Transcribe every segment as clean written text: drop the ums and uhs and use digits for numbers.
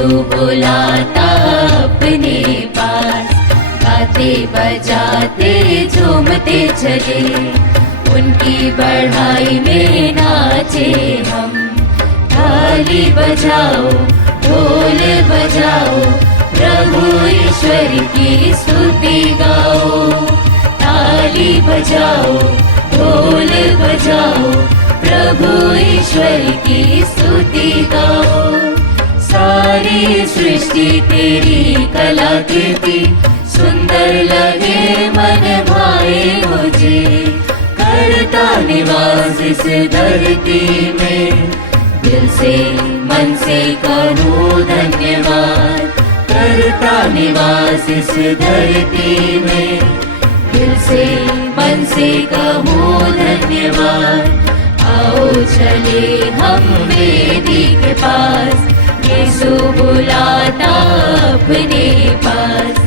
यीशु बुलाता अपने पास, गाते बजाते झूमते चले, उनकी बढ़ाई में नाचे हम। ताली बजाओ ढोल बजाओ, प्रभु ईश्वर की स्तुति गाओ। ताली बजाओ ढोल बजाओ, प्रभु ईश्वर की स्तुति गाओ। सारी सृष्टि तेरी कलाकृति, सुंदर लगे मन भाए मुझे। करता निवास इस धरती में, दिल से मन से कहूँ धन्यवाद। करता निवास इस धरती में, दिल से मन से कहूँ धन्यवाद। आओ चले हम वेदी के पास, यीशु बुलाता अपने पास।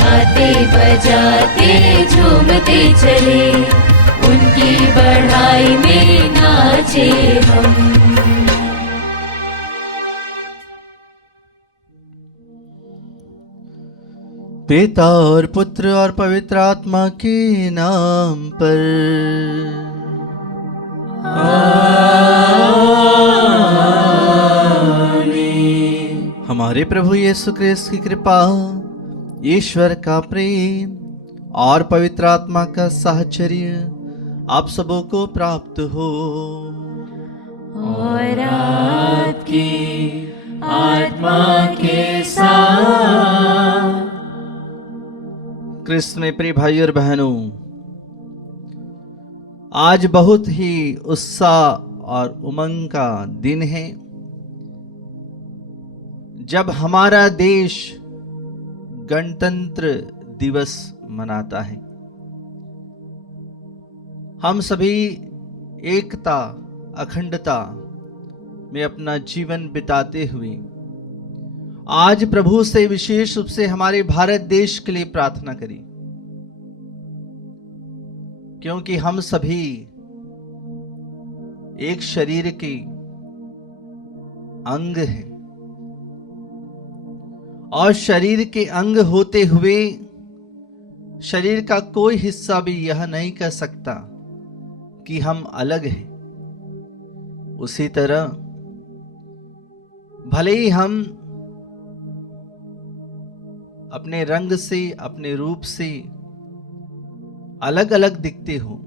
गाते बजाते झूमते चले, उनकी बढ़ाई में नाचे हम। पिता और पुत्र और पवित्र आत्मा के नाम पर आमीन। हमारे प्रभु यीशु क्रिस्त की कृपा, ईश्वर का प्रेम और पवित्र आत्मा का साहचर्य आप सबों को प्राप्त हो। और आपकी आत्मा के साथ। क्रिस्त में प्रिय भाई और बहनों, आज बहुत ही उत्साह और उमंग का दिन है, जब हमारा देश गणतंत्र दिवस मनाता है। हम सभी एकता अखंडता में अपना जीवन बिताते हुए आज प्रभु से विशेष रूप से हमारे भारत देश के लिए प्रार्थना करें, क्योंकि हम सभी एक शरीर के अंग हैं और शरीर के अंग होते हुए शरीर का कोई हिस्सा भी यह नहीं कह सकता कि हम अलग हैं। उसी तरह भले ही हम अपने रंग से अपने रूप से अलग अलग दिखते हो,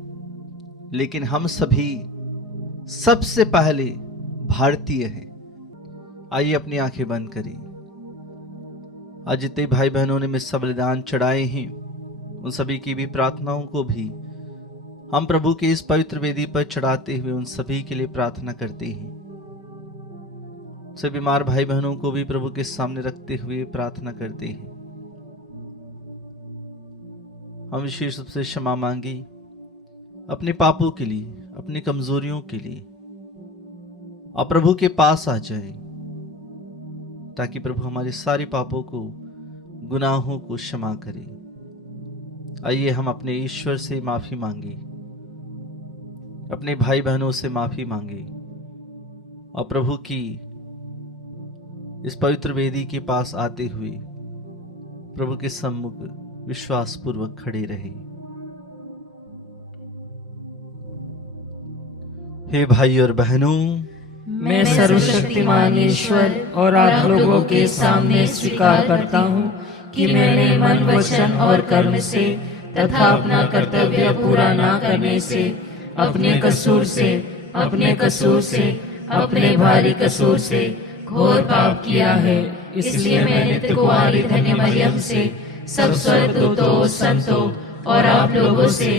लेकिन हम सभी सबसे पहले भारतीय हैं। आइए अपनी आंखें बंद करें। आज जितने भाई बहनों ने मिस्सा बलिदान चढ़ाए हैं, उन सभी की भी प्रार्थनाओं को भी हम प्रभु के इस पवित्र वेदी पर चढ़ाते हुए उन सभी के लिए प्रार्थना करते हैं। सभी बीमार भाई बहनों को भी प्रभु के सामने रखते हुए प्रार्थना करते हैं। हम विशेष रूप से क्षमा मांगी अपने पापों के लिए, अपनी कमजोरियों के लिए, और प्रभु के पास आ जाए ताकि प्रभु हमारे सारे पापों को, गुनाहों को क्षमा करे। आइए हम अपने ईश्वर से माफी मांगे, अपने भाई बहनों से माफी मांगे और प्रभु की इस पवित्र वेदी के पास आते हुए प्रभु के सम्मुख विश्वास पूर्वक खड़े रहे। हे भाई और बहनों, मैं सर्वशक्तिमान ईश्वर और आप लोगों के सामने स्वीकार करता हूँ कि मैंने मन, वचन और कर्म से तथा अपना कर्तव्य पूरा न करने से, अपने कसूर से, अपने भारी कसूर से घोर पाप किया है। इसलिए मैं नित्य कुंवारी धन्य मरियम से, सब स्वर्गदूतों, संतों और आप लोगों से,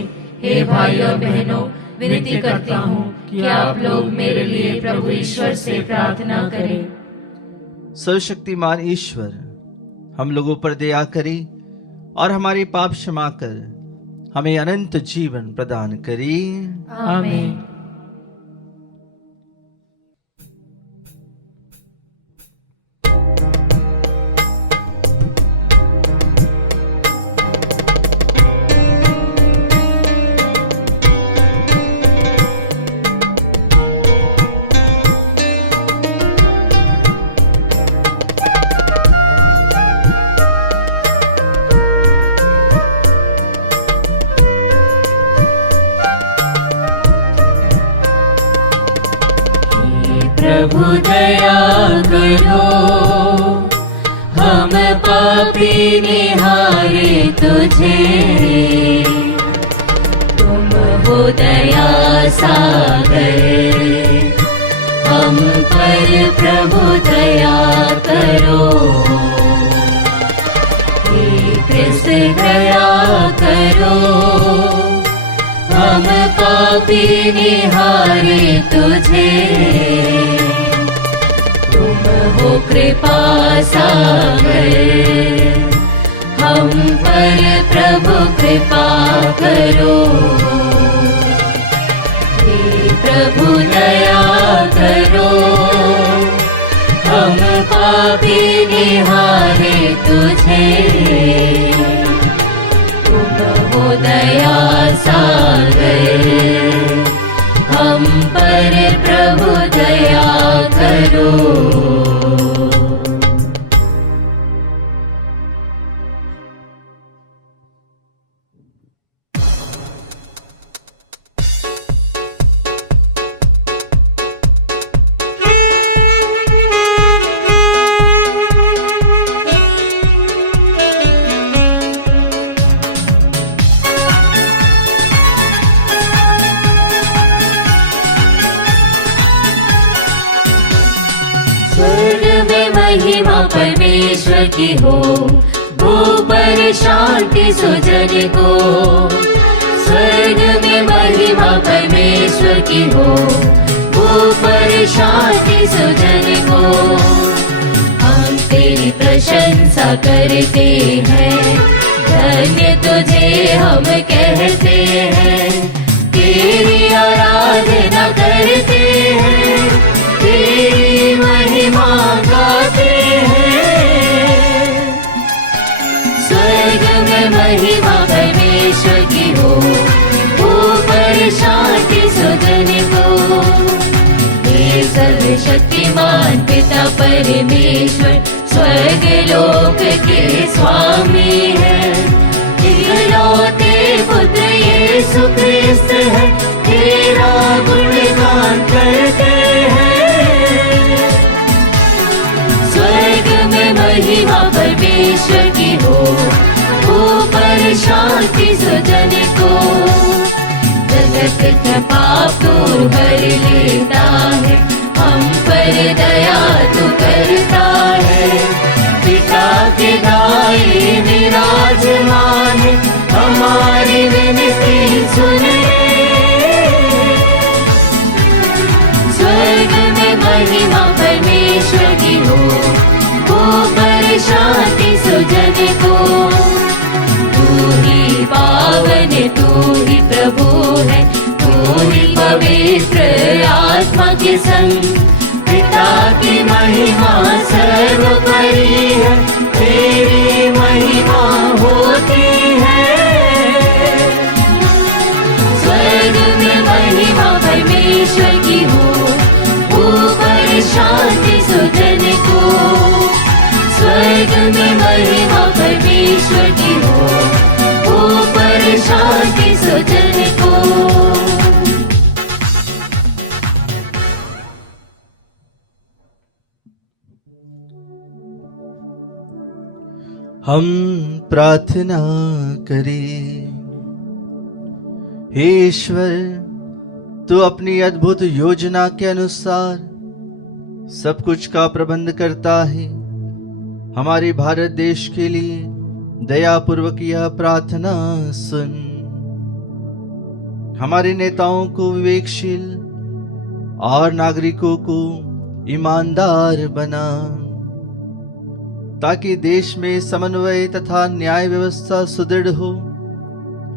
हे भाई और बहनों, विनती करता हूँ कि आप लोग मेरे लिए प्रभु ईश्वर से प्रार्थना करें। सर्वशक्तिमान ईश्वर हम लोगों पर दया करे और हमारे पाप क्षमा कर हमें अनंत जीवन प्रदान करे। आमीन। प्रभु दया करो, हम पापी निहारे तुझे। तुम हो दया सागर, हम पर प्रभु दया करो। हे कृष्ण दया करो, हम पापी निहारे तुझे। तुम हो कृपा सागर, हम पर प्रभु कृपा करो। हे प्रभु दया करो, हम पापी निहारे तुझे। तुम हो दया सागर, हम पर प्रभु दया करो। महिमा परमेश्वर की हो, ऊपर शांति सुजन को। स्वर्ग में महिमा परमेश्वर की हो, ऊपर शांति सुजन को। हम तेरी प्रशंसा करते हैं, धन्य तुझे हम कहते हैं। तेरी आराधना करते हैं, तेरी महिमा गाते हैं। स्वर्ग में महिमा परमेश्वर की हो, ऊपर शांति सुजन को। हे सर्वशक्तिमान पिता परमेश्वर, स्वर्ग लोक के स्वामी है। इकलौते पुत्र यीशु ख्रिस्त है, तेरा गुणगान करते हैं। स्वर्ग में महिमा परमेश्वर की हो, ऊपर शांति सुजन को। जगत का पाप दूर कर लेता है, हम पर दया तू करता है। पिता के दाएं विराजमान है, हमारी विनती सुन ले। स्वर्ग में महिमा परमेश्वर की हो, ऊपर शांति सुजन को। तू ही पावन, तू ही प्रभु है, तू ही पवित्र आत्मा के संग। पिता की महिमा सर्वोपरि है, तेरी महिमा होती है। स्वर्ग में महिमा परमेश्वर की हो, ऊपर शांति सुजन को। स्वर्ग में महिमा परमेश्वर की हो, ऊपर शांति सुजन को। हम प्रार्थना करें। हे ईश्वर, तू अपनी अद्भुत योजना के अनुसार सब कुछ का प्रबंध करता है। हमारे भारत देश के लिए दया पूर्वक यह प्रार्थना सुन। हमारे नेताओं को विवेकशील और नागरिकों को ईमानदार बना, ताकि देश में समन्वय तथा न्याय व्यवस्था सुदृढ़ हो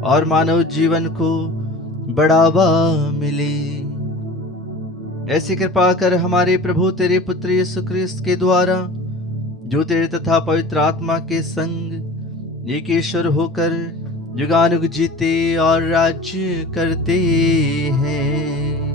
और मानव जीवन को बढ़ावा मिले। ऐसी कृपा कर हमारे प्रभु तेरे पुत्र यीशु ख्रिस्त के द्वारा, जो तेरे तथा पवित्र आत्मा के संग एक ईश्वर होकर युगानुग जीते और राज्य करते हैं।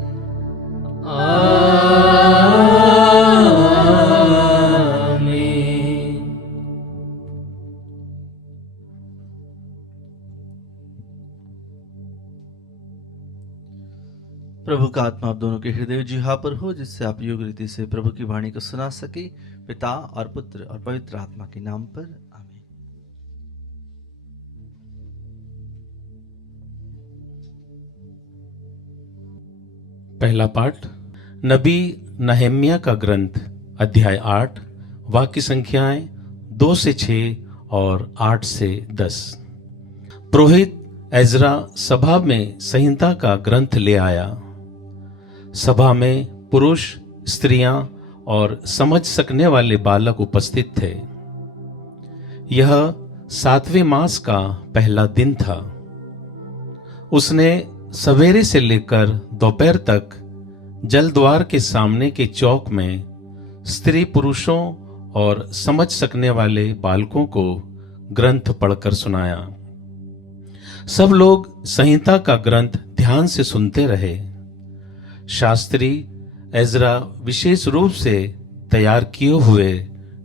प्रभु का आत्मा आप दोनों के हृदय जिहा पर हो, जिससे आप योग्य रीति से प्रभु की वाणी को सुना सके। पिता और पुत्र और पवित्र आत्मा के नाम पर आमीन। पहला पाठ नबी नहम्याह का ग्रंथ, अध्याय 8, वाक्य संख्याएं 2 से 6 और 8 से 10। पुरोहित एजरा सभा में संहिता का ग्रंथ ले आया। सभा में पुरुष, स्त्रियां और समझ सकने वाले बालक उपस्थित थे। यह 7वें मास का पहला दिन था। उसने सवेरे से लेकर दोपहर तक जलद्वार के सामने के चौक में स्त्री पुरुषों और समझ सकने वाले बालकों को ग्रंथ पढ़कर सुनाया। सब लोग संहिता का ग्रंथ ध्यान से सुनते रहे। शास्त्री एजरा विशेष रूप से तैयार किए हुए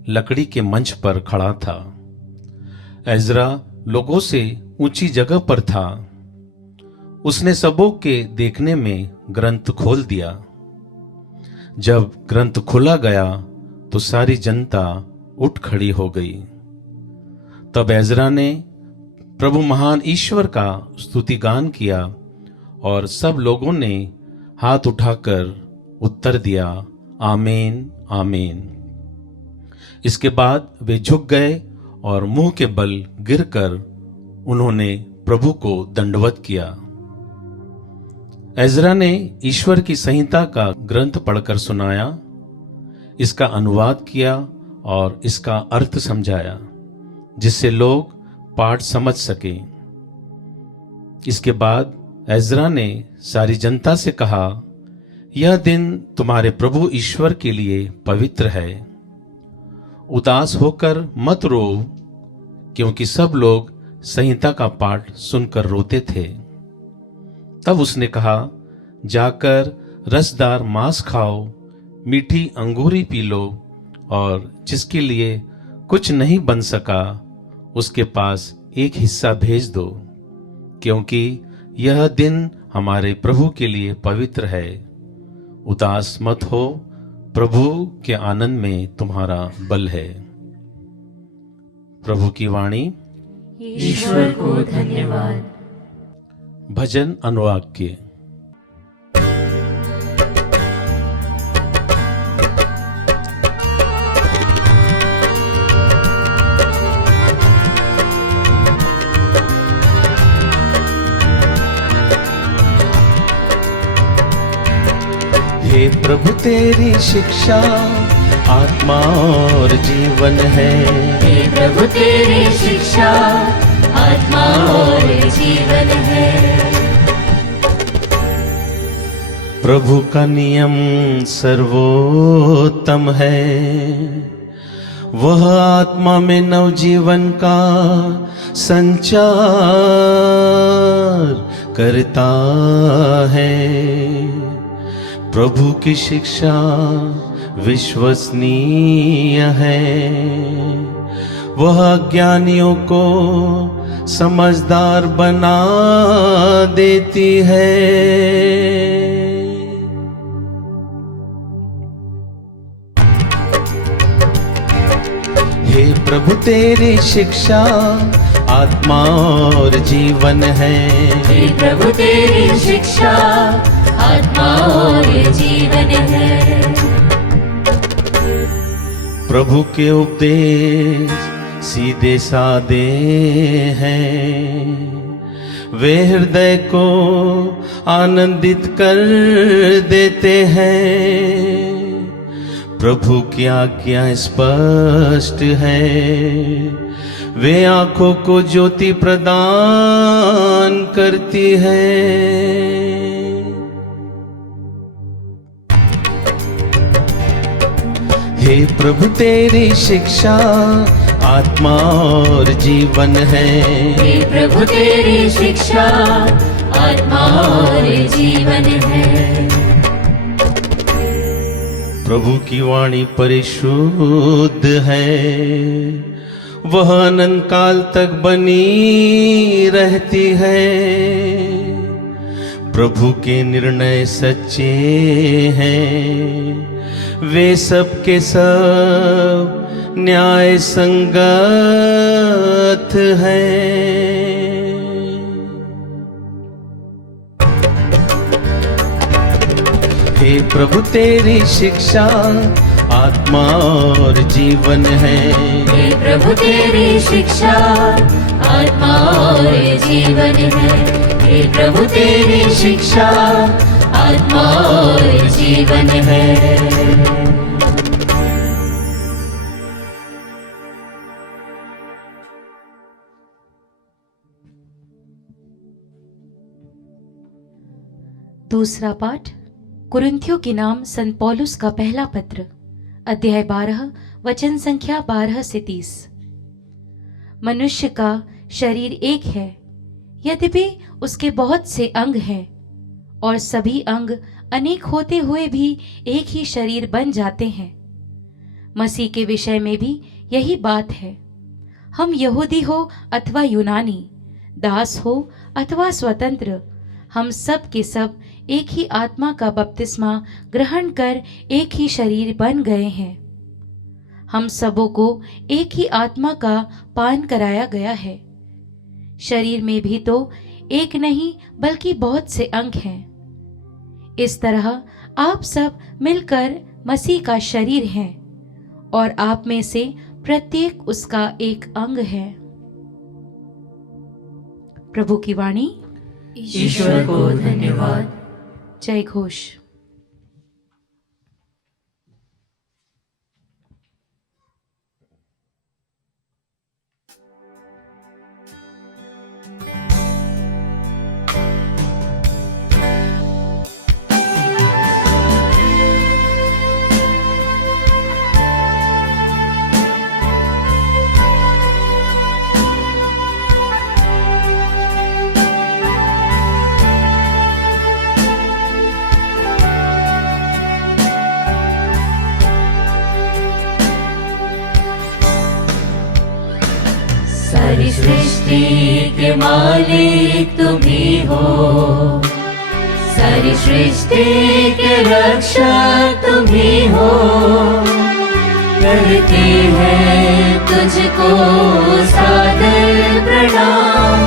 लकड़ी के मंच पर खड़ा था। एजरा लोगों से ऊंची जगह पर था। उसने सबों के देखने में ग्रंथ खोल दिया। जब ग्रंथ खोला गया तो सारी जनता उठ खड़ी हो गई। तब एजरा ने प्रभु महान ईश्वर का स्तुतिगान किया और सब लोगों ने हाथ उठाकर उत्तर दिया, आमीन आमीन। इसके बाद वे झुक गए और मुंह के बल गिरकर उन्होंने प्रभु को दंडवत किया। एजरा ने ईश्वर की संहिता का ग्रंथ पढ़कर सुनाया, इसका अनुवाद किया और इसका अर्थ समझाया, जिससे लोग पाठ समझ सकें। इसके बाद एजरा ने सारी जनता से कहा, यह दिन तुम्हारे प्रभु ईश्वर के लिए पवित्र है। उदास होकर मत रो, क्योंकि सब लोग संहिता का पाठ सुनकर रोते थे। तब उसने कहा, जाकर रसदार मांस खाओ, मीठी अंगूरी पी लो, और जिसके लिए कुछ नहीं बन सका उसके पास एक हिस्सा भेज दो, क्योंकि यह दिन हमारे प्रभु के लिए पवित्र है। उदास मत हो, प्रभु के आनंद में तुम्हारा बल है। प्रभु की वाणी। ईश्वर को धन्यवाद। भजन अनुवाक्य। हे प्रभु तेरी शिक्षा आत्मा और जीवन है। हे प्रभु तेरी शिक्षा आत्मा और जीवन है। प्रभु का नियम सर्वोत्तम है, वह आत्मा में नवजीवन का संचार करता है। प्रभु की शिक्षा विश्वसनीय है, वह अज्ञानियों को समझदार बना देती है। हे प्रभु तेरी शिक्षा आत्मा और जीवन है। हे प्रभु तेरी शिक्षा आत्मा और जीवन है। प्रभु के उपदेश सीधे सादे हैं, वे हृदय को आनंदित कर देते हैं। प्रभु की आज्ञा स्पष्ट है, वे आंखों को ज्योति प्रदान करती है। हे प्रभु तेरी शिक्षा आत्मा और जीवन है। हे प्रभु तेरी शिक्षा आत्मा और जीवन है। प्रभु की वाणी परिशुद्ध है, वह अनंत काल तक बनी रहती है। प्रभु के निर्णय सच्चे हैं, वे सब के सब न्याय संगत हैं। हे प्रभु तेरी शिक्षा आत्मा और जीवन है। हे प्रभु तेरी शिक्षा आत्मा और जीवन है। हे प्रभु तेरी शिक्षा आत्मा और जीवन है। दूसरा पाठ कुरिन्थियों के नाम संत पौलुस का पहला पत्र, अध्याय 12 वचन संख्या 12 से 30। मनुष्य का शरीर एक है, यद्यपि उसके बहुत से अंग हैं, और सभी अंग अनेक होते हुए भी एक ही शरीर बन जाते हैं। मसीह के विषय में भी यही बात है। हम यहूदी हो अथवा यूनानी, दास हो अथवा स्वतंत्र, हम सब के सब एक ही आत्मा का बपतिस्मा ग्रहण कर एक ही शरीर बन गए हैं। हम सबों को एक ही आत्मा का पान कराया गया है। शरीर में भी तो एक नहीं बल्कि बहुत से अंग हैं। इस तरह आप सब मिलकर मसीह का शरीर हैं, और आप में से प्रत्येक उसका एक अंग है। प्रभु की वाणी। ईश्वर को धन्यवाद। जय घोष। सारी सृष्टि के मालिक तुम ही हो, सारी सृष्टि के रक्षक तुम ही हो। करते हैं तुझको सादर प्रणाम,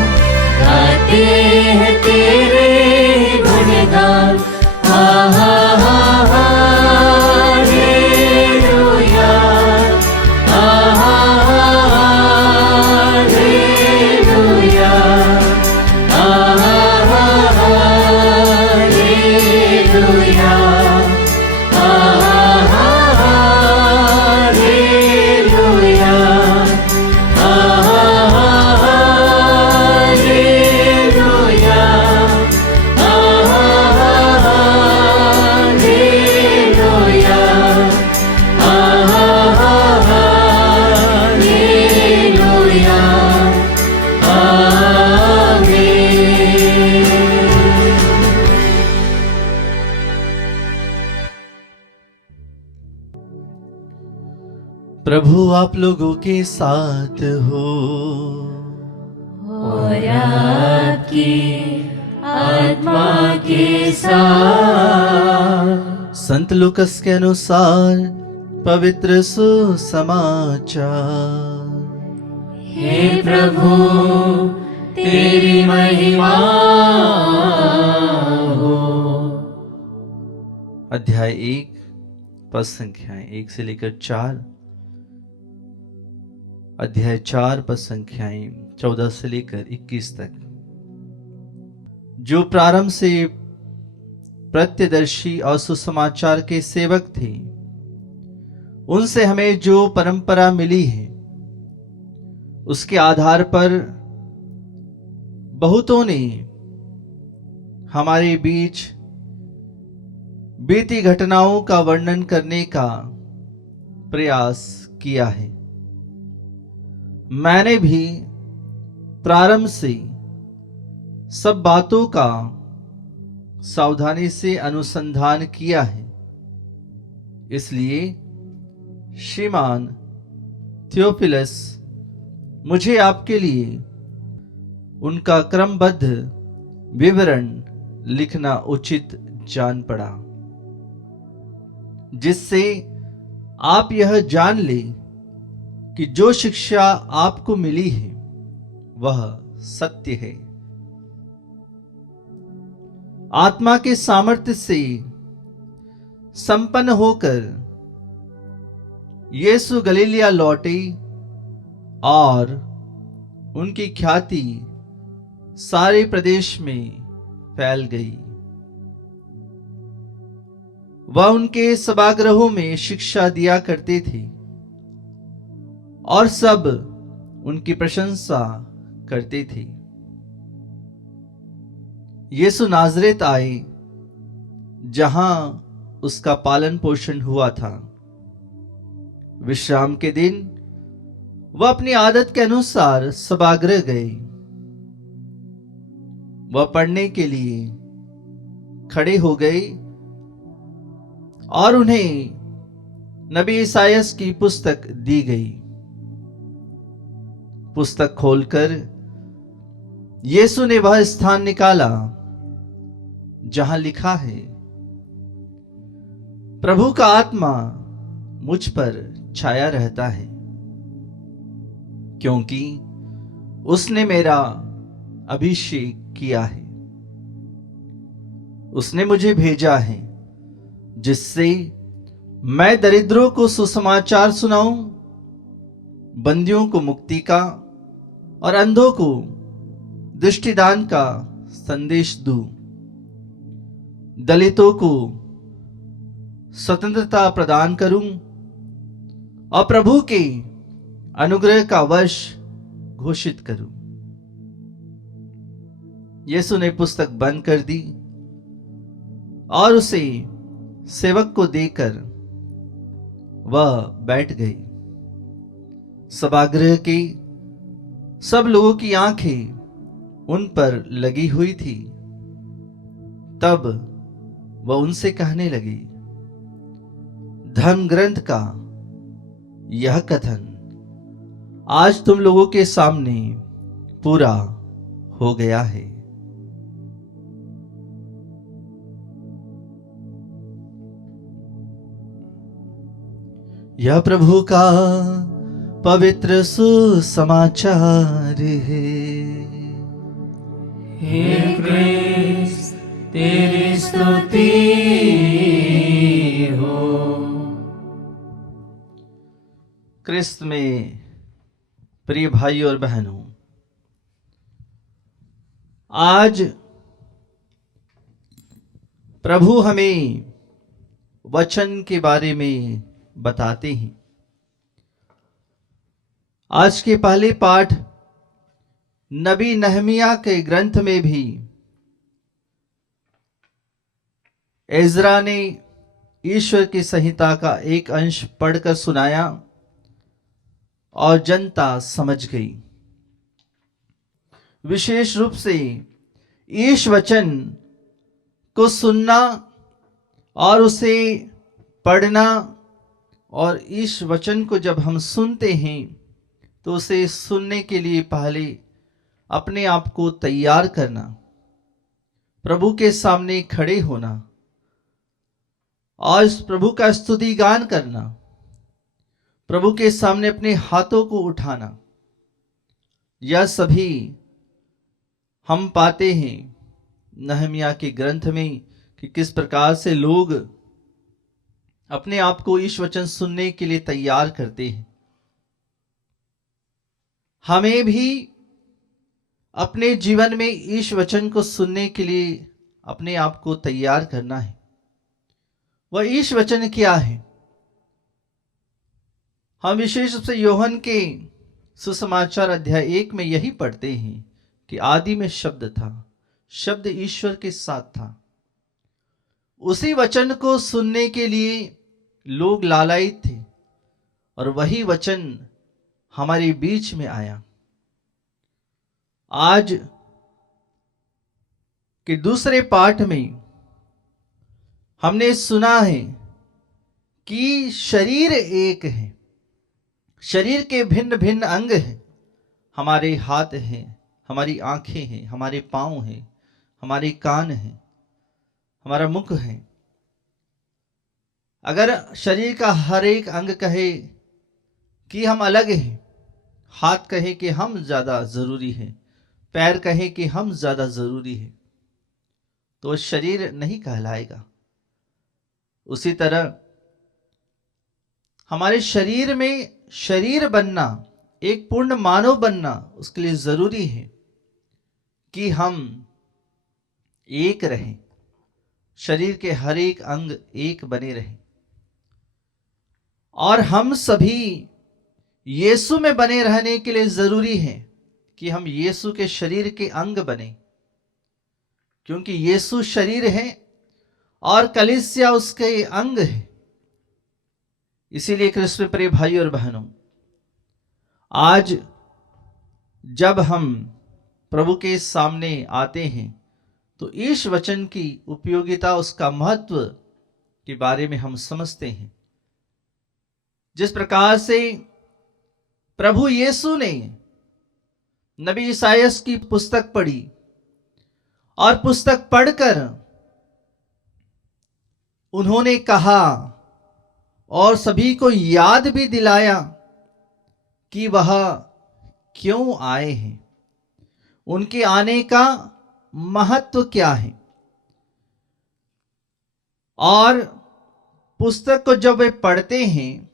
गाते हैं तेरे गुणगान। हा हा हा हालेलुया, हा हा हालेलुया, हा हा हालेलुया, हा हा हालेलुया, हा हा हालेलुया, हा हालेलुया, हा हालेलुया, आमीन। प्रभु आप लोगों के साथ हो, और आपकी आत्मा के साथ। संत लूकस के अनुसार पवित्र सुसमाचार। हे प्रभु तेरी महिमा हो। अध्याय 1 पद संख्याएं 1 से लेकर 4, अध्याय 4 पद संख्याएं 14 से लेकर 21 तक। जो प्रारंभ से प्रत्यदर्शी और सुसमाचार के सेवक थे, उनसे हमें जो परंपरा मिली है, उसके आधार पर बहुतों ने हमारे बीच बीती घटनाओं का वर्णन करने का प्रयास किया है। मैंने भी प्रारंभ से सब बातों का सावधानी से अनुसंधान किया है। इसलिए श्रीमान थियोफिलस, मुझे आपके लिए उनका क्रमबद्ध विवरण लिखना उचित जान पड़ा, जिससे आप यह जान लें कि जो शिक्षा आपको मिली है वह सत्य है। आत्मा के सामर्थ्य से संपन्न होकर यीशु गलीलिया लौटे और उनकी ख्याति सारे प्रदेश में फैल गई। वह उनके सभागृहों में शिक्षा दिया करते थे और सब उनकी प्रशंसा करते थे। यीशु नाजरेत आए, जहां उसका पालन पोषण हुआ था। विश्राम के दिन वह अपनी आदत के अनुसार सभागृह गए। वह पढ़ने के लिए खड़े हो गए और उन्हें नबी ईसायास की पुस्तक दी गई। पुस्तक खोलकर यीशु ने वह स्थान निकाला जहां लिखा है, प्रभु का आत्मा मुझ पर छाया रहता है, क्योंकि उसने मेरा अभिषेक किया है। उसने मुझे भेजा है जिससे मैं दरिद्रों को सुसमाचार सुनाऊं, बंदियों को मुक्ति का और अंधों को दृष्टिदान का संदेश दूं, दलितों को स्वतंत्रता प्रदान करूं और प्रभु के अनुग्रह का वर्ष घोषित करूं। यीशु ने पुस्तक बंद कर दी और उसे सेवक को देकर वह बैठ गई। सभागृह के सब लोगों की आंखें उन पर लगी हुई थी। तब वह उनसे कहने लगी, धर्म ग्रंथ का यह कथन आज तुम लोगों के सामने पूरा हो गया है। यह प्रभु का पवित्र सुसमाचार है। हे क्रिस्त तेरी स्तुति हो। क्रिस्त में प्रिय भाई और बहनों, आज प्रभु हमें वचन के बारे में बताते हैं। आज के पहले पाठ नबी नहमिया के ग्रंथ में भी एजरा ने ईश्वर की संहिता का एक अंश पढ़कर सुनाया और जनता समझ गई। विशेष रूप से ईश वचन को सुनना और उसे पढ़ना, और इस वचन को जब हम सुनते हैं तो उसे सुनने के लिए पहले अपने आप को तैयार करना, प्रभु के सामने खड़े होना और इस प्रभु का स्तुति गान करना, प्रभु के सामने अपने हाथों को उठाना, यह सभी हम पाते हैं नहमिया के ग्रंथ में कि किस प्रकार से लोग अपने आप को इस वचन सुनने के लिए तैयार करते हैं। हमें भी अपने जीवन में इस वचन को सुनने के लिए अपने आप को तैयार करना है। वह इस वचन क्या है? हम विशेष रूप से यूहन्ना के सुसमाचार अध्याय 1 में यही पढ़ते हैं कि आदि में शब्द था, शब्द ईश्वर के साथ था। उसी वचन को सुनने के लिए लोग लालायित थे और वही वचन हमारे बीच में आया। आज के दूसरे पाठ में हमने सुना है कि शरीर एक है, शरीर के भिन्न भिन्न अंग हैं। हमारे हाथ हैं, हमारी आंखें हैं, हमारे पांव हैं, हमारे कान हैं, हमारा मुख है। अगर शरीर का हर एक अंग कहे कि हम अलग हैं, हाथ कहे कि हम ज्यादा जरूरी है, पैर कहे कि हम ज्यादा जरूरी है, तो शरीर नहीं कहलाएगा। उसी तरह हमारे शरीर में शरीर बनना, एक पूर्ण मानव बनना, उसके लिए जरूरी है कि हम एक रहें, शरीर के हर एक अंग एक बने रहें। और हम सभी यीशु में बने रहने के लिए जरूरी है कि हम यीशु के शरीर के अंग बने, क्योंकि यीशु शरीर है और कलीसिया उसके अंग है। इसीलिए कृष्ण प्रिय भाई और बहनों, आज जब हम प्रभु के सामने आते हैं तो इस वचन की उपयोगिता, उसका महत्व के बारे में हम समझते हैं। जिस प्रकार से प्रभु यीशु ने नबी ईसायास की पुस्तक पढ़ी और पुस्तक पढ़कर उन्होंने कहा और सभी को याद भी दिलाया कि वह क्यों आए हैं, उनके आने का महत्व क्या है। और पुस्तक को जब वे पढ़ते हैं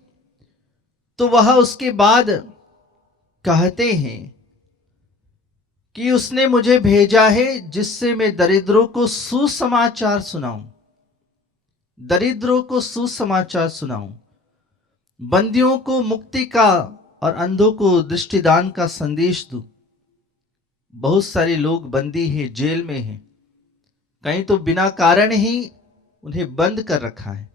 तो वह उसके बाद कहते हैं कि उसने मुझे भेजा है जिससे मैं दरिद्रों को सुसमाचार सुनाऊं, दरिद्रों को सुसमाचार सुनाऊं, बंदियों को मुक्ति का और अंधों को दृष्टिदान का संदेश दूं। बहुत सारे लोग बंदी हैं, जेल में हैं, कहीं तो बिना कारण ही उन्हें बंद कर रखा है।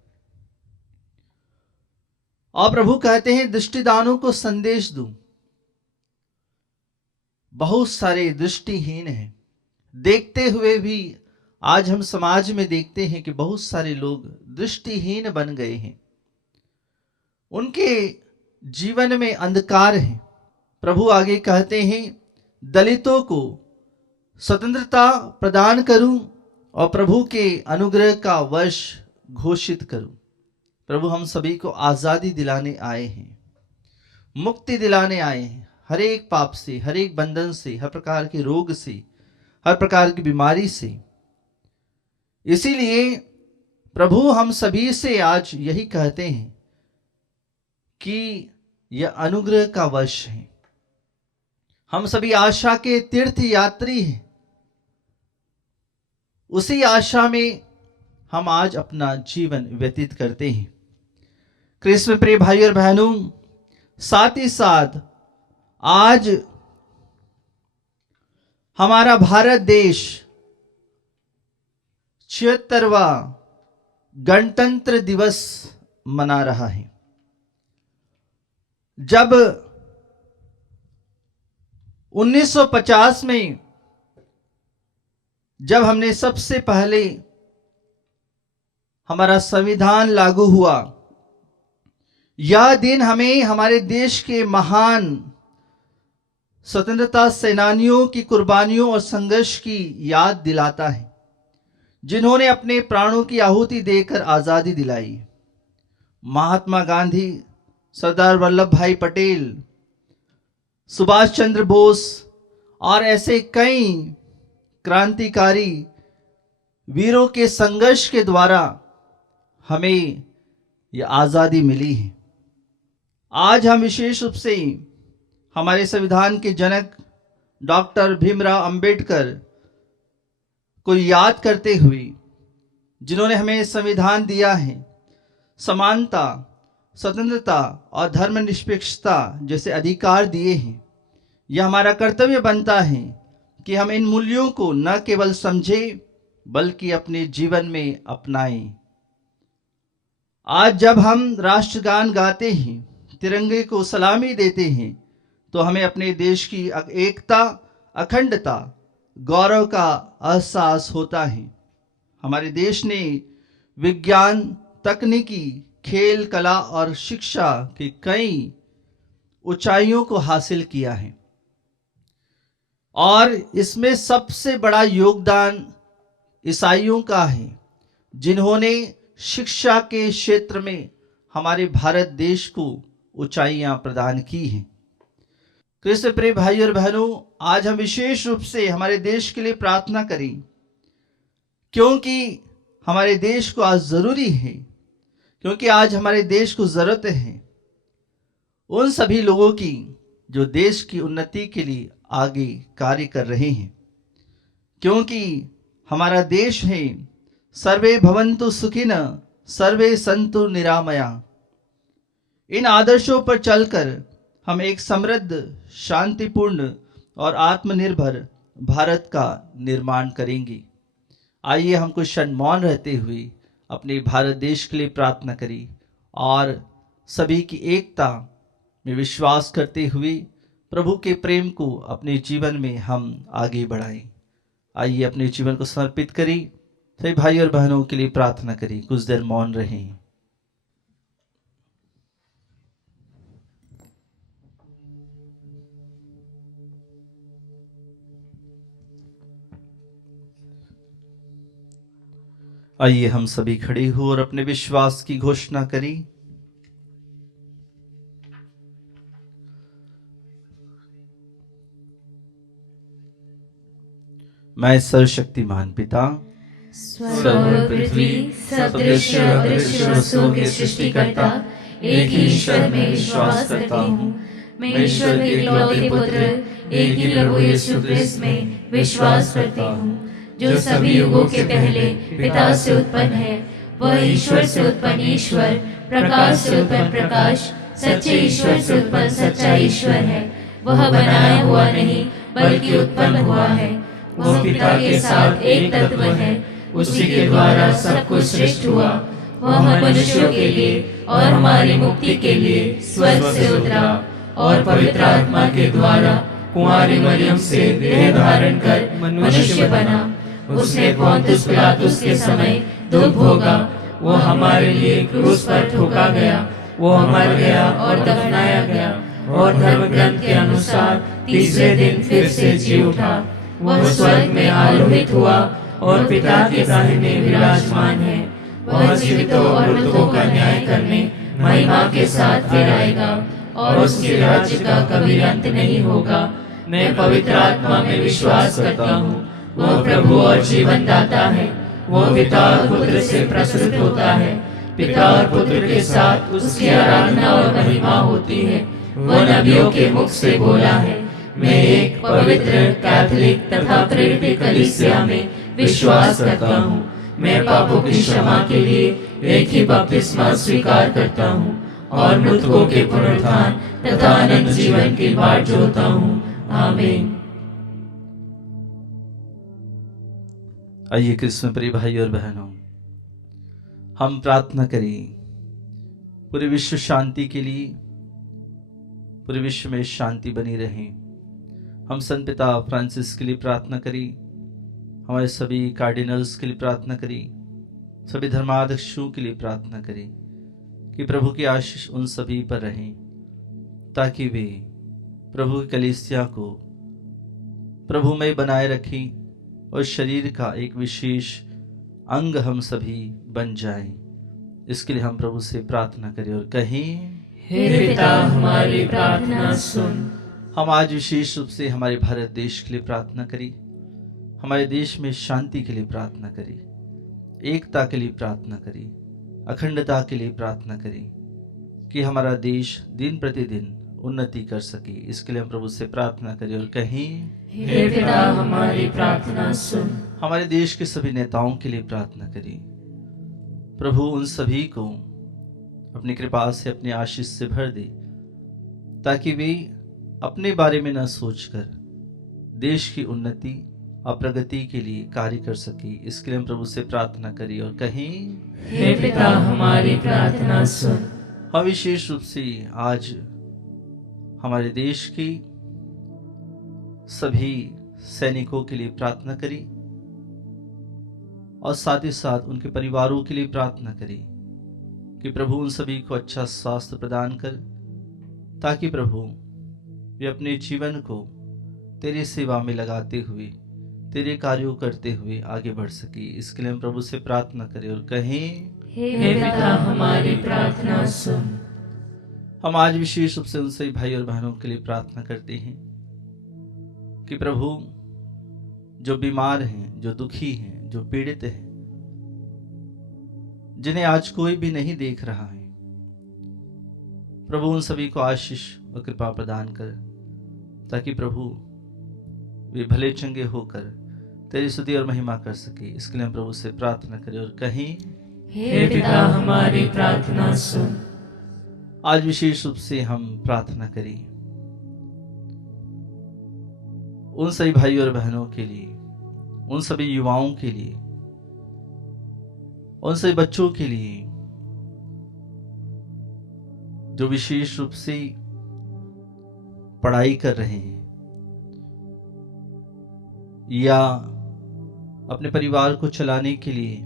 और प्रभु कहते हैं दृष्टिदानों को संदेश दूं। बहुत सारे दृष्टिहीन हैं, देखते हुए भी आज हम समाज में देखते हैं कि बहुत सारे लोग दृष्टिहीन बन गए हैं, उनके जीवन में अंधकार है। प्रभु आगे कहते हैं दलितों को स्वतंत्रता प्रदान करूं और प्रभु के अनुग्रह का वर्ष घोषित करूं। प्रभु हम सभी को आजादी दिलाने आए हैं, मुक्ति दिलाने आए हैं, हर एक पाप से, हर एक बंधन से, हर प्रकार के रोग से, हर प्रकार की बीमारी से। इसीलिए प्रभु हम सभी से आज यही कहते हैं कि यह अनुग्रह का वर्ष है। हम सभी आशा के तीर्थ यात्री हैं, उसी आशा में हम आज अपना जीवन व्यतीत करते हैं। कृष्ण प्रिय भाई और बहनों, साथ ही साथ आज हमारा भारत देश 76वां गणतंत्र दिवस मना रहा है। जब 1950 में जब हमने सबसे पहले हमारा संविधान लागू हुआ, यह दिन हमें हमारे देश के महान स्वतंत्रता सेनानियों की कुर्बानियों और संघर्ष की याद दिलाता है, जिन्होंने अपने प्राणों की आहुति देकर आजादी दिलाई। महात्मा गांधी, सरदार वल्लभ भाई पटेल, सुभाष चंद्र बोस और ऐसे कई क्रांतिकारी वीरों के संघर्ष के द्वारा हमें यह आजादी मिली है। आज हम विशेष रूप से हमारे संविधान के जनक डॉक्टर भीमराव अंबेडकर को याद करते हुए, जिन्होंने हमें संविधान दिया है, समानता, स्वतंत्रता और धर्मनिरपेक्षता जैसे अधिकार दिए हैं। यह हमारा कर्तव्य बनता है कि हम इन मूल्यों को न केवल समझें बल्कि अपने जीवन में अपनाएं। आज जब हम राष्ट्रगान गाते हैं, तिरंगे को सलामी देते हैं, तो हमें अपने देश की एकता, अखंडता, गौरव का एहसास होता है। हमारे देश ने विज्ञान, तकनीकी, खेल, कला और शिक्षा की कई ऊंचाइयों को हासिल किया है और इसमें सबसे बड़ा योगदान ईसाइयों का है, जिन्होंने शिक्षा के क्षेत्र में हमारे भारत देश को ऊंचाइयां प्रदान की हैं। कृष्ण प्रिय भाई और बहनों, आज हम विशेष रूप से हमारे देश के लिए प्रार्थना करें, क्योंकि हमारे देश को आज जरूरी है, क्योंकि आज हमारे देश को जरूरत है उन सभी लोगों की जो देश की उन्नति के लिए आगे कार्य कर रहे हैं। क्योंकि हमारा देश है सर्वे भवन्तु सुखिनः सर्वे सन्तु निरामया। इन आदर्शों पर चलकर हम एक समृद्ध, शांतिपूर्ण और आत्मनिर्भर भारत का निर्माण करेंगे। आइए हम कुछ क्षण मौन रहते हुए अपने भारत देश के लिए प्रार्थना करें और सभी की एकता में विश्वास करते हुए प्रभु के प्रेम को अपने जीवन में हम आगे बढ़ाएं। आइए अपने जीवन को समर्पित करें, सभी भाई और बहनों के लिए प्रार्थना करें, कुछ देर मौन रहें। आइए हम सभी खड़े हो और अपने विश्वास की घोषणा करें। मैं सर्वशक्तिमान पिता, स्वर्ग पृथ्वी सब दृश्य अदृश्य वस्तुओं के सृष्टिकर्ता एक ही ईश्वर में विश्वास करता हूँ। मैं ईश्वर के इकलौते पुत्र एक ही प्रभु यीशु क्रिस्त में विश्वास करता हूँ, जो सभी युगों के पहले पिता से उत्पन्न है। वह ईश्वर से उत्पन्न ईश्वर, प्रकाश से उत्पन्न प्रकाश, सच्चे ईश्वर से उत्पन्न सच्चा ईश्वर है। वह बनाया हुआ नहीं बल्कि उत्पन्न हुआ है। वह पिता के साथ एक तत्व है, उसी के द्वारा सब कुछ सृष्टि हुआ। वह मनुष्यों के लिए और हमारी मुक्ति के लिए स्वर्ग से उतरा और पवित्र आत्मा के द्वारा कुंवारी मरियम से देह धारण कर मनुष्य बना। उसने पोंतुस पिलातुस के समय दुख भोगा। वो हमारे लिए क्रूस पर ठोका गया। वो मर गया और दफनाया गया और धर्म ग्रंथ के अनुसार तीसरे दिन फिर से जी उठा। वह स्वर्ग में आरोहित हुआ और पिता के दाहिने विराजमान है। वह जीवितों और मृतकों का न्याय करने महिमा के साथ फिर आएगा और उसके राज्य का कभी अंत नहीं होगा। मैं पवित्र आत्मा में विश्वास करता हूँ। वह प्रभु और जीवन दाता है। वह पिता और पुत्र से प्रसृत होता है। पिता और पुत्र के साथ उसकी आराधना और महिमा होती है। वह नबियों के मुख से बोला है। मैं एक पवित्र, कैथोलिक तथा प्रेरित कलीसिया में विश्वास करता हूँ। मैं पापों की क्षमा के लिए एक ही बपतिस्मा स्वीकार करता हूँ और मृतकों के पुनरुत्थान तथा अनंत जीवन की बाट जोहता हूँ। आमीन। आइए कृष्ण प्रिय भाई और बहनों, हम प्रार्थना करें पूरे विश्व शांति के लिए, पूरे विश्व में शांति बनी रहे। हम संत पिता फ्रांसिस के लिए प्रार्थना करें, हमारे सभी कार्डिनल्स के लिए प्रार्थना करें, सभी धर्माध्यक्षों के लिए प्रार्थना करें कि प्रभु की आशीष उन सभी पर रहे, ताकि वे प्रभु की कलीसिया को प्रभुमय बनाए रखें और शरीर का एक विशेष अंग हम सभी बन जाएं। इसके लिए हम प्रभु से प्रार्थना करें और कहें, हे पिता हमारी प्रार्थना सुन। हम आज विशेष रूप से हमारे भारत देश के लिए प्रार्थना करें, हमारे देश में शांति के लिए प्रार्थना करें, एकता के लिए प्रार्थना करें, अखंडता के लिए प्रार्थना करें कि हमारा देश दिन प्रतिदिन उन्नति कर सके। इसके लिए हम प्रभु से प्रार्थना करें और कहें, हे पिता हमारी प्रार्थना सुन। हमारे देश के सभी नेताओं के लिए प्रार्थना करें, प्रभु उन सभी को अपनी कृपा से, अपनी आशीष से भर दे, ताकि वे अपने बारे में न सोचकर देश की उन्नति और प्रगति के लिए कार्य कर सके। इसके लिए हम प्रभु से प्रार्थना करें और कहें, हे पिता हमारी प्रार्थना सुन। हम विशेष रूप से आज हमारे देश के सभी सैनिकों के लिए प्रार्थना करें और साथ ही साथ उनके परिवारों के लिए प्रार्थना करें कि प्रभु उन सभी को अच्छा स्वास्थ्य प्रदान कर, ताकि प्रभु वे अपने जीवन को तेरी सेवा में लगाते हुए तेरे कार्यों करते हुए आगे बढ़ सके। इसके लिए हम प्रभु से प्रार्थना करें और कहें, हे पिता हमारी प्रार्थना सुन। हम आज विशेष रूप से उन सभी भाई और बहनों के लिए प्रार्थना करते हैं कि प्रभु जो बीमार हैं, जो दुखी हैं, जो पीड़ित हैं, जिन्हें आज कोई भी नहीं देख रहा है, प्रभु उन सभी को आशीष और कृपा प्रदान कर, ताकि प्रभु वे भले चंगे होकर तेरी स्तुति और महिमा कर सके। इसके लिए हम प्रभु से प्रार्थना करें और कहें, हे पिता हमारी प्रार्थना सुन। आज विशेष रूप से हम प्रार्थना करें उन सभी भाई और बहनों के लिए, उन सभी युवाओं के लिए, उन सभी बच्चों के लिए जो विशेष रूप से पढ़ाई कर रहे हैं या अपने परिवार को चलाने के लिए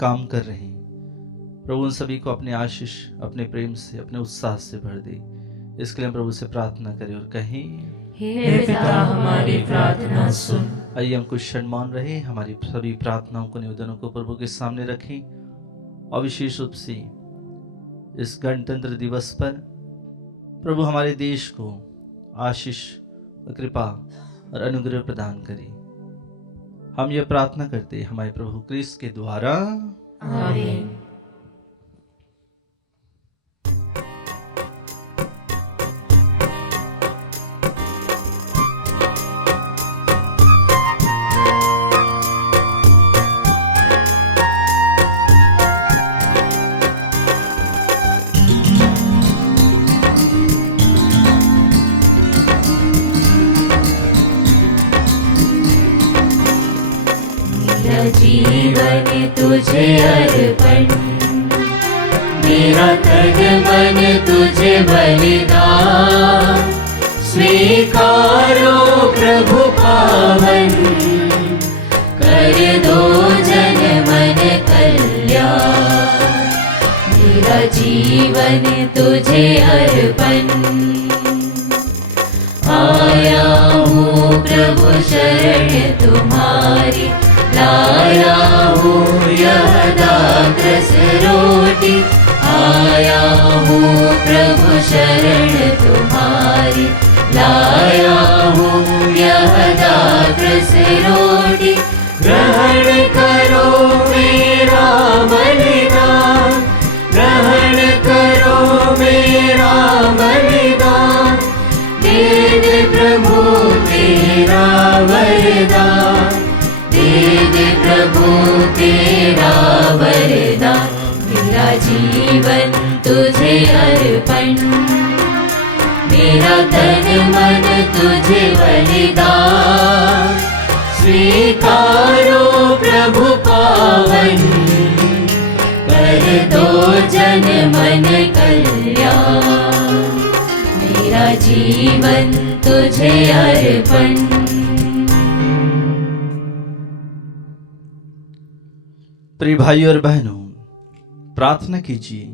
काम कर रहे हैं। प्रभु उन सभी को अपने आशीष, अपने प्रेम से, अपने उत्साह से भर दे। इसके लिए हम प्रभु से प्रार्थना करें और कहें, हे पिता हमारी प्रार्थना सुन। आइए हम कुछ क्षण मौन रहे, हमारी सभी प्रार्थनाओं को, निवेदनों को प्रभु के सामने रखें और विशेष रूप से इस गणतंत्र दिवस पर प्रभु हमारे देश को आशीष और कृपा और अनुग्रह प्रदान करे। हम यह प्रार्थना करते हमारे प्रभु क्रिस्त के द्वारा, आमीन। जीवन तुझे अर्पण, मेरा तन मन तुझे बलिदान, स्वीकारो प्रभु पावन, कर दो जन मन कल्याण। मेरा जीवन तुझे अर्पण, आया हूँ प्रभु शरण तुम्हारी, लाया हूँ यह दास रोटी, आया हूँ प्रभु शरण तुम्हारी, लाया हूँ यह दास रोटी। ग्रहण करो मेरा बलिदान, ग्रहण करो मेरा बलिदान, दे दे प्रभु तेरा वरदान, दे दे प्रभु तेरा वरदान। मेरा जीवन तुझे अर्पण, मेरा तन मन तुझे बलिदान, स्वीकारो प्रभु पावन, कर दो जन मन कल्याण। मेरा जीवन तुझे अर्पण। प्रिय भाई और बहनों, प्रार्थना कीजिए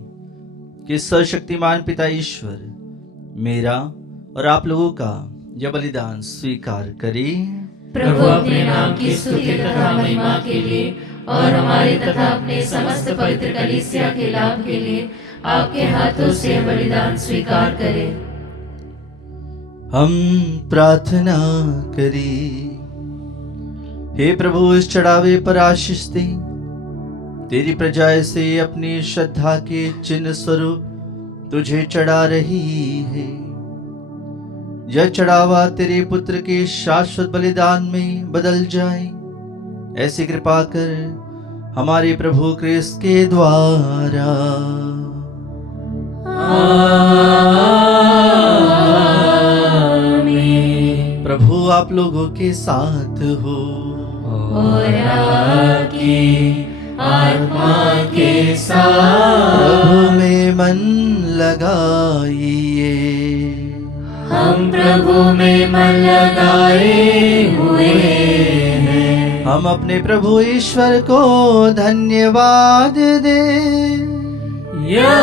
कि सर्वशक्तिमान पिता ईश्वर मेरा और आप लोगों का यह बलिदान स्वीकार करे। प्रभु अपने नाम की स्तुति तथा महिमा के लिए और हमारे तथा अपने समस्त पवित्र कलीसिया के लाभ के लिए आपके हाथों से बलिदान स्वीकार करे। हम प्रार्थना करें। हे प्रभु, इस चढ़ावे पर आशीष दे, तेरी प्रजा से अपनी श्रद्धा के चिन्ह स्वरूप तुझे चढ़ा रही है। यह चढ़ावा तेरे पुत्र के शाश्वत बलिदान में बदल जाए, ऐसी कृपा कर हमारे प्रभु क्रिस्त के द्वारा। आमीन। प्रभु आप लोगों के साथ हो और आपकी आत्मा के साथ। प्रभु में मन लगाइए, हम प्रभु में मन लगाए हुए हैं। हम अपने प्रभु ईश्वर को धन्यवाद दे। यह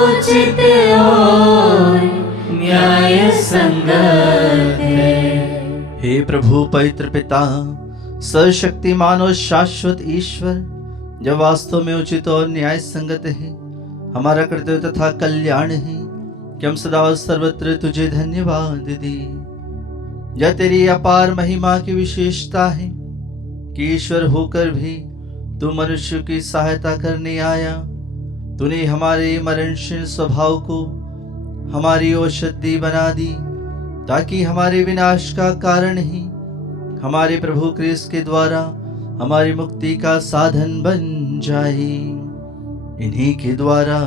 उचित और न्याय संगत है। हे प्रभु, पवित्र पिता, सर्वशक्तिमान और शाश्वत ईश्वर, जब वास्तव में उचित और न्याय संगत है, हमारा कर्तव्य तथा कल्याण है कि हम सदा और सर्वत्र तुझे धन्यवाद दें। यह तेरी अपार महिमा की विशेषता है कि ईश्वर होकर भी तू मनुष्य की सहायता करने आया। तूने हमारे मरणशील स्वभाव को हमारी औषधि बना दी, ताकि हमारे विनाश का कारण ही हमारे प्रभु क्रिस्त के द्वारा हमारी मुक्ति का साधन बन जाए। इन्हीं के द्वारा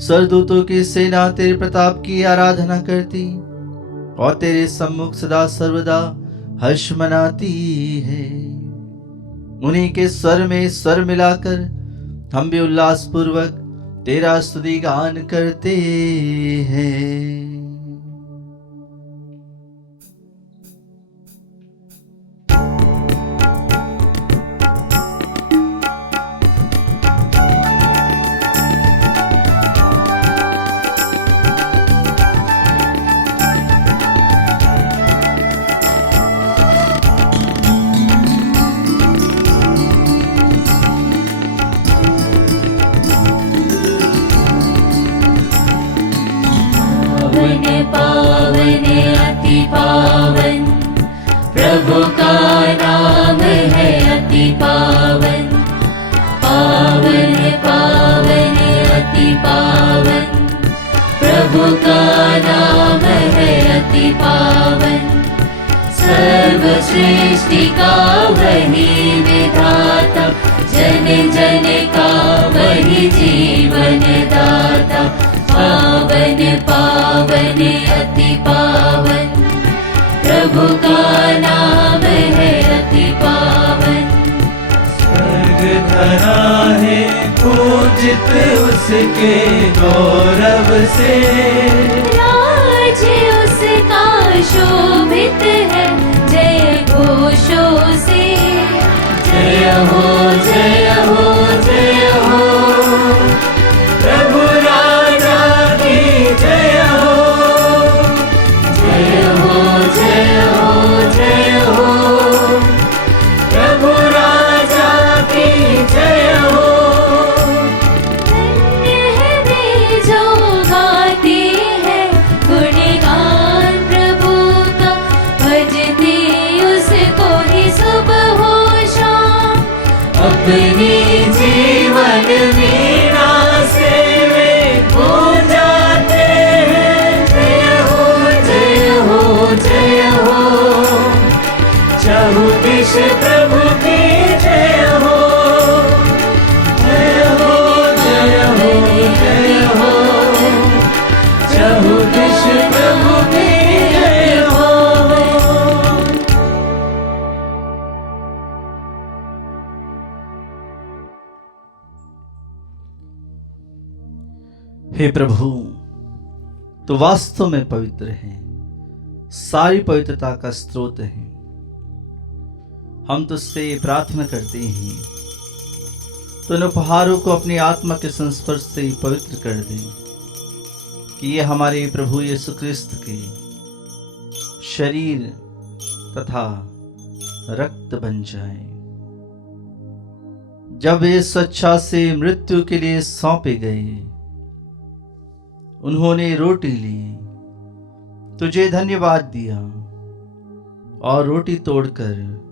सरदूतों की सेना तेरे प्रताप की आराधना करती और तेरे सम्मुख सदा सर्वदा हर्ष मनाती है। उन्हीं के स्वर में स्वर मिलाकर हम भी उल्लास पूर्वक तेरा स्तुति गान करते हैं। पावन अति पावन, प्रभु का नाम है अति पावन। पावन पावन अति पावन, प्रभु का नाम है अति पावन। सर्वसृष्टि का वही विधाता, जन जन का वही जीवन दाता। पावन पावन अति पावन, प्रभु का नाम है अति पावन। स्वर्ग धरा है पूजित उसके गौरव से, राज्य उसका शोभित है जय घोषों से। जय हो जय हो जय हो, प्रभु राजा की जय हो। जय हो जय हो जय हो, प्रभु राजा की जय हो। धन्य है वे जो गाते हैं गुणगान प्रभु का, भजते उसको ही सुबह हो शाम। अपने जीवन वीणा से वे गूंजाते हैं जय हो जय हो जय हो। चहुदिश प्रभु की जय हो। जय हो जय हो जय हो, चहुदिश प्रभु की जय हो। हे प्रभु, तो वास्तव में पवित्र है, सारी पवित्रता का स्रोत है। हम तुझसे प्रार्थना करते हैं तो इन उपहारों को अपनी आत्मा के संस्पर्श से पवित्र कर दे, कि ये हमारे प्रभु यीशु क्रिस्त के शरीर तथा रक्त बन जाए। जब वे स्वेच्छा से मृत्यु के लिए सौंपे गए, उन्होंने रोटी ली, तुझे धन्यवाद दिया और रोटी तोड़कर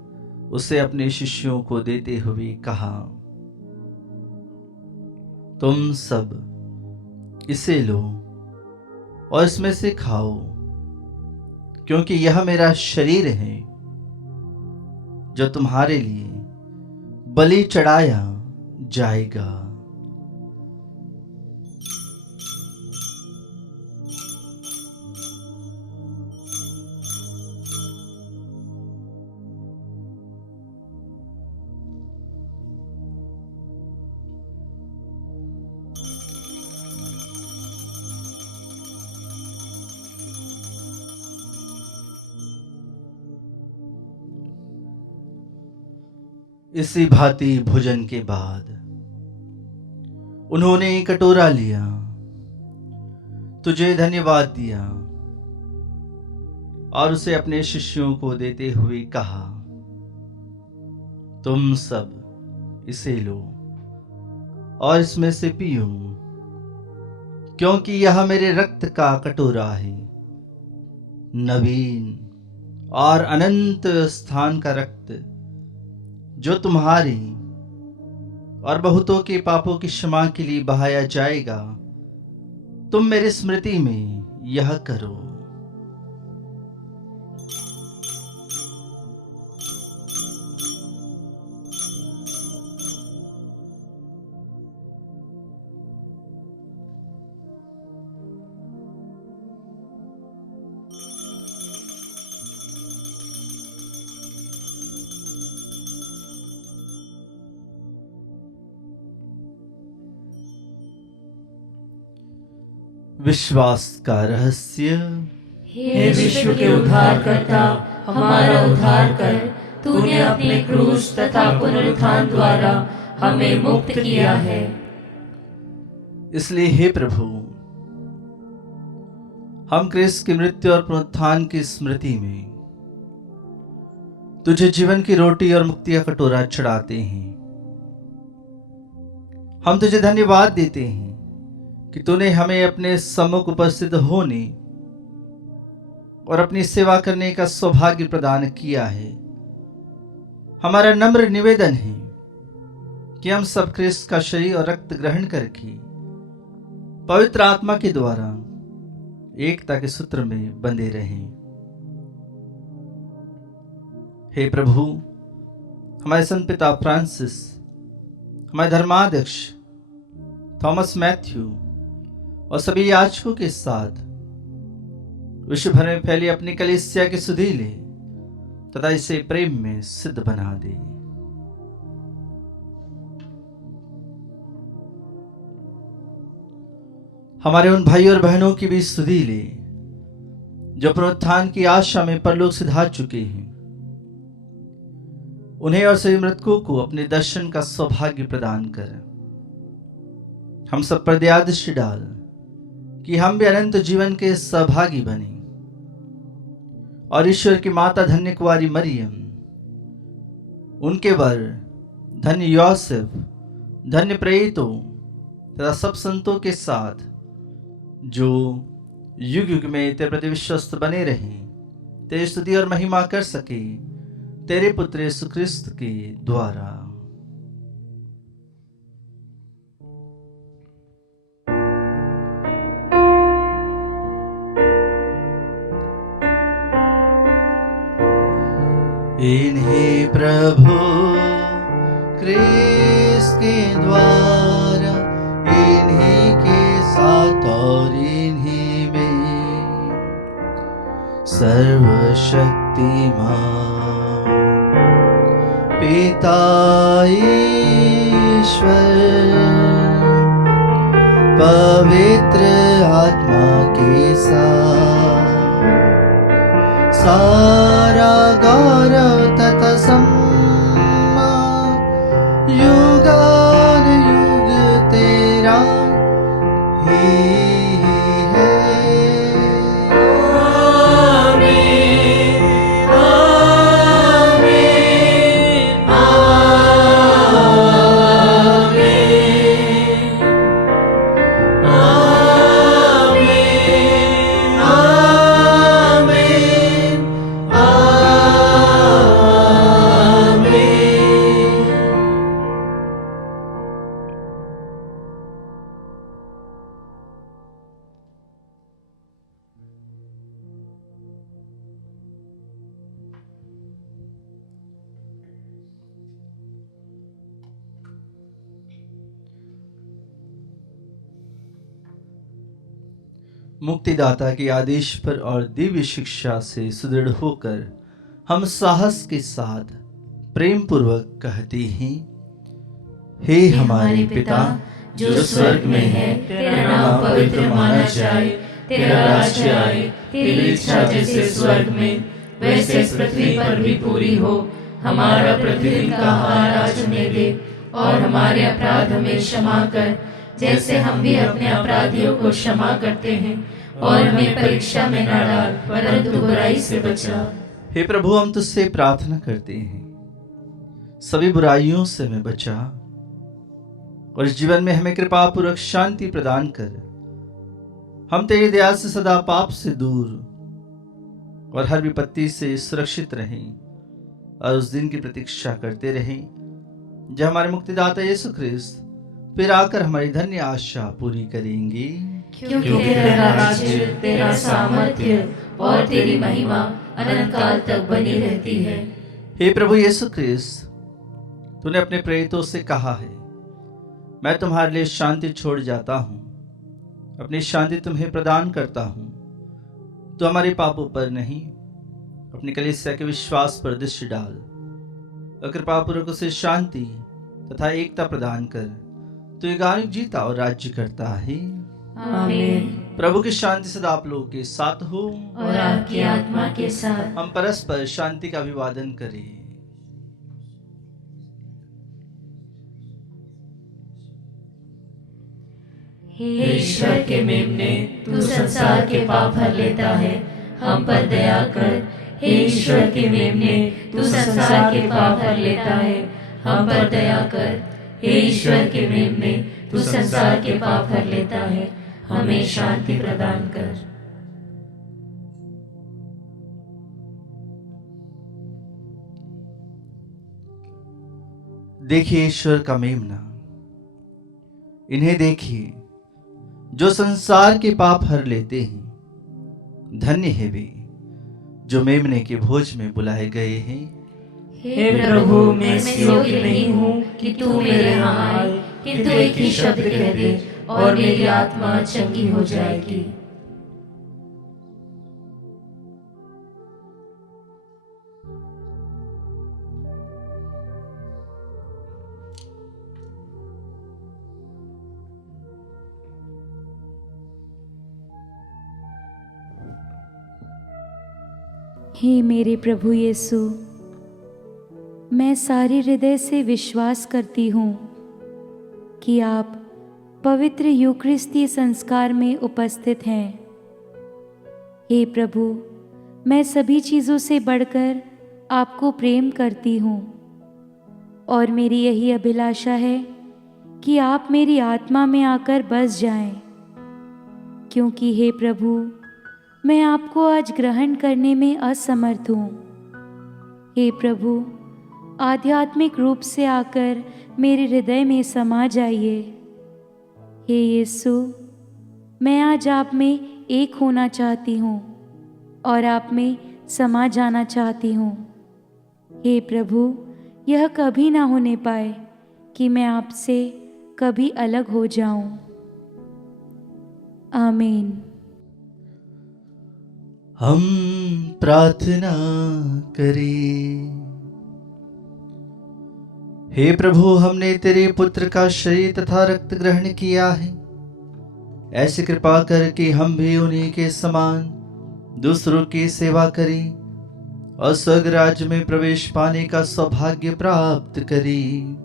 उसे अपने शिष्यों को देते हुए कहा, तुम सब इसे लो और इसमें से खाओ, क्योंकि यह मेरा शरीर है जो तुम्हारे लिए बलि चढ़ाया जाएगा। इसी भांति भोजन के बाद उन्होंने कटोरा लिया, तुझे धन्यवाद दिया और उसे अपने शिष्यों को देते हुए कहा, तुम सब इसे लो और इसमें से पियो, क्योंकि यह मेरे रक्त का कटोरा है, नवीन और अनंत स्थान का रक्त, जो तुम्हारी और बहुतों के पापों की क्षमा के लिए बहाया जाएगा। तुम मेरी स्मृति में यह करो। विश्वास का रहस्य। हे विश्व के उद्धारकर्ता, हमारा उद्धार कर। तूने अपने क्रूस तथा पुनरुत्थान द्वारा हमें मुक्त किया है। इसलिए हे प्रभु, हम क्रिस्त की मृत्यु और पुनरुत्थान की स्मृति में तुझे जीवन की रोटी और मुक्ति का कटोरा चढ़ाते हैं। हम तुझे धन्यवाद देते हैं कि तूने हमें अपने सम्मुख उपस्थित होने और अपनी सेवा करने का सौभाग्य प्रदान किया है। हमारा नम्र निवेदन है कि हम सब क्रिस्त का शरीर और रक्त ग्रहण करके पवित्र आत्मा के द्वारा एकता के सूत्र में बंधे रहें। हे प्रभु, हमारे संत पिता फ्रांसिस, हमारे धर्माध्यक्ष थॉमस मैथ्यू और सभी याजकों के साथ विश्व भर में फैली अपनी कलीसिया की सुधि ले तथा इसे प्रेम में सिद्ध बना दे। हमारे उन भाई और बहनों की भी सुधि ले जो पुनरुत्थान की आशा में परलोक सिधार चुके हैं। उन्हें और सभी मृतकों को अपने दर्शन का सौभाग्य प्रदान कर। हम सब पर दया दृष्टि डाल कि हम भी अनंत जीवन के सहभागी बने और ईश्वर की माता धन्य कुंवारी मरियम, उनके वर धन्य योसेफ, धन्य प्रेरितों तथा सब संतों के साथ जो युग युग में तेरे प्रति विश्वस्त बने रहें, तेरी स्तुति और महिमा कर सके तेरे पुत्र यीशु क्रिस्त के द्वारा। इन्हीं प्रभु क्रिस्त के द्वारा, इन्हीं के साथ और इन्हीं में सर्वशक्तिमान पिता ईश्वर पवित्र आत्मा के साथ सारा गौरव तथा सम्मान युगान युग तेरा ही है। मुक्तिदाता के आदेश पर और दिव्य शिक्षा से सुदृढ़ होकर हम साहस के साथ प्रेम पूर्वक कहते हैं, हे हमारे पिता जो स्वर्ग में है, तेरा नाम पवित्र माना जाए, तेरा राज्य आए, तेरी इच्छा जैसे स्वर्ग में वैसे इस पृथ्वी पर भी पूरी हो। हमारा प्रतिदिन का आहार आज हमें दे और हमारे अपराध हमें क्षमा कर जैसे हम भी अपने अपराधियों को क्षमा करते हैं, और हमें परीक्षा में न डाल परंतु बुराई से बचा। हे प्रभु, हम तुझसे प्रार्थना करते हैं, सभी बुराइयों से हमें बचा और इस जीवन में हमें कृपा पूर्वक शांति प्रदान कर हम तेरी दया से सदा पाप से दूर और हर विपत्ति से सुरक्षित रहें और उस दिन की प्रतीक्षा करते रहें जब हमारे मुक्तिदाता यीशु ख्रिस्त फिर आकर हमारी धन्य आशा पूरी करेंगे। क्योंकि तेरा राज्य, तेरा सामर्थ्य और तेरी महिमा अनंत काल तक बनी रहती है। हे प्रभु यीशु ख्रिस्त, तूने अपने प्रेरितों से कहा है, मैं तुम्हारे लिए शांति छोड़ जाता हूं, अपनी शांति तुम्हें प्रदान करता हूं। तो हमारे पापों पर नहीं, अपनी कलीसिया के विश्वास पर दृष्टि डाल और कृपा पूर्वक उसे शांति तथा एकता प्रदान कर। तो युगानुग जीता और राज्य करता है। आमीन। प्रभु की शांति सदा आप लोगों के साथ हो और आपकी आत्मा के साथ। हम परस्पर शांति का अभिवादन करें। हे ईश्वर के मेमने, तू संसार के पाप हर लेता है, हम पर दया कर। हे ईश्वर के मेमने, तू संसार के पाप हर लेता है, हम पर दया कर। हे ईश्वर के मेमने, तू संसार के पाप हर लेता है, हमें शांति प्रदान कर। देखिए ईश्वर का मेमना, इन्हें देखिए जो संसार के पाप हर लेते हैं। धन्य है वे जो मेमने के भोज में बुलाए गए हैं। हे प्रभु, मैं इस योग्य नहीं हूँ कि तू मेरे यहाँ आए, किंतु एक ही शब्द कह दे और मेरी आत्मा चंगी हो जाएगी। हे मेरे प्रभु यीशु, मैं सारे हृदय से विश्वास करती हूँ कि आप पवित्र यूकरिस्ती संस्कार में उपस्थित हैं। हे प्रभु, मैं सभी चीज़ों से बढ़कर आपको प्रेम करती हूँ और मेरी यही अभिलाषा है कि आप मेरी आत्मा में आकर बस जाएं, क्योंकि हे प्रभु, मैं आपको आज ग्रहण करने में असमर्थ हूँ। हे प्रभु, आध्यात्मिक रूप से आकर मेरे हृदय में समा जाइए। हे यीशु, मैं आज आप में एक होना चाहती हूँ और आप में समा जाना चाहती हूँ। हे प्रभु, यह कभी ना होने पाए कि मैं आपसे कभी अलग हो जाऊं। आमीन। हम प्रार्थना करें। हे प्रभु, हमने तेरे पुत्र का शरीर तथा रक्त ग्रहण किया है। ऐसी कृपा कर कि हम भी उन्हीं के समान दूसरों की सेवा करें और स्वर्ग राज्य में प्रवेश पाने का सौभाग्य प्राप्त करें,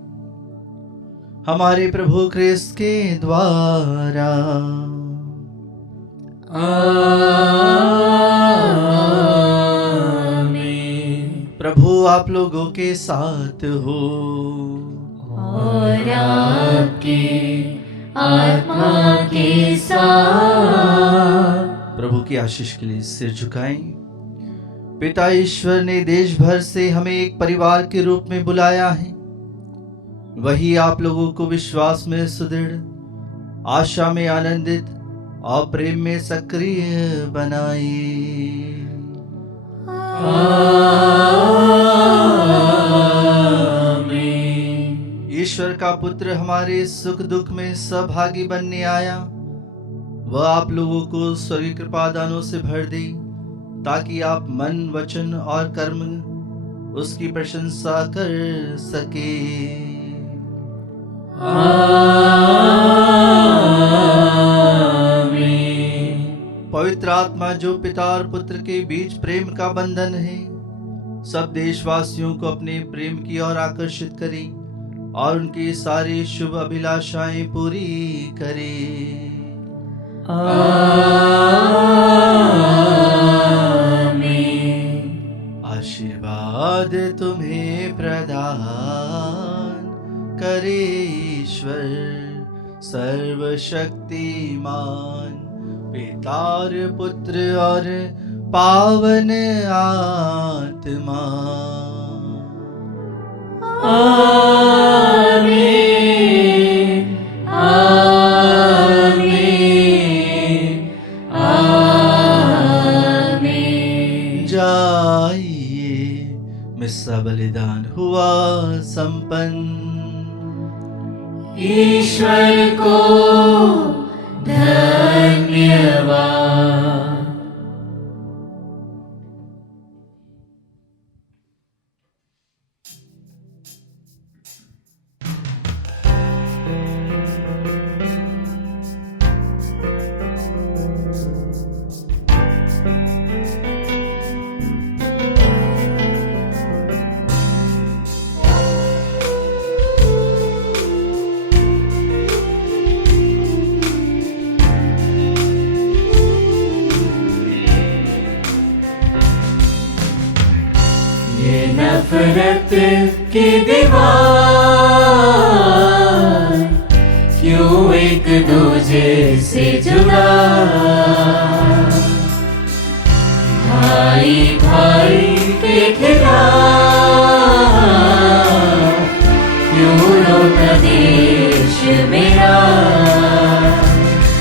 हमारे प्रभु क्रिस्त के द्वारा। आमीन। प्रभु आप लोगों के साथ हो और आपकी आत्मा के साथ। प्रभु की आशीष के लिए सिर झुकाएं। पिता ईश्वर ने देश भर से हमें एक परिवार के रूप में बुलाया है। वही आप लोगों को विश्वास में सुदृढ़, आशा में आनंदित और प्रेम में सक्रिय बनाए। आमीन। ईश्वर का पुत्र हमारे सुख दुख में सहभागी बनने आया। वह आप लोगों को स्वर्गीय कृपा दानों से भर दे, ताकि आप मन, वचन और कर्म उसकी प्रशंसा कर सके। आमीन। पवित्र आत्मा जो पिता और पुत्र के बीच प्रेम का बंधन है, सब देशवासियों को अपने प्रेम की ओर आकर्षित करे और उनकी सारी शुभ अभिलाषाएं पूरी करे। आमीन। आशीर्वाद प्रसाद तुम्हें प्रदान करे ईश्वर सर्वशक्तिमान, पिता और पुत्र और पावन आत्मा। आमीन, आमीन, आमीन। जाइए, मिस्सा बलिदान हुआ संपन्न। ईश्वर को धन्यवाद। ये नफरत की दीवार क्यों एक दूजे से जुड़ा? भाई भाई के खिलाफ क्यों रोता देश मेरा?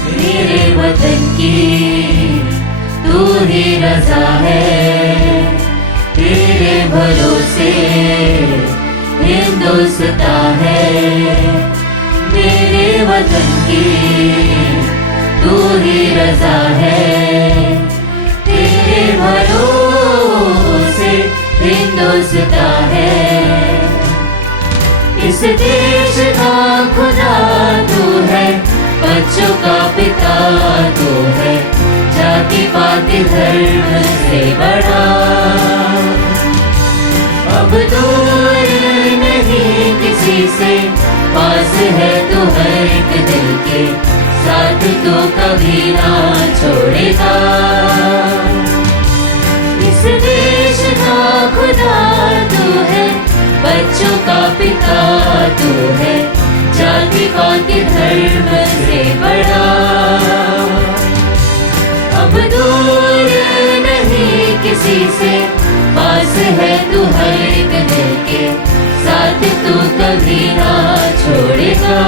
मेरे वतन की तू ही रज़ा है, तेरे भरोसे हिंदुस्तान है। मेरे वतन की तू ही रज़ा है, तेरे भरोसे हिंदुस्तान है। इस देश का खुदा तू है, बच्चों का पिता तू है, जाति पाति धर्म से बड़ा। अब दूर नहीं किसी से, पास है तू हर एक दिल के, साथ तो कभी ना छोड़ेगा। इस देश का खुदा तू है, बच्चों का पिता तू है, जाति पाति धर्म से बड़ा। अब दूर नहीं किसी से, पास है तू हर एक दिल के, साथ तू कभी ना छोड़ेगा।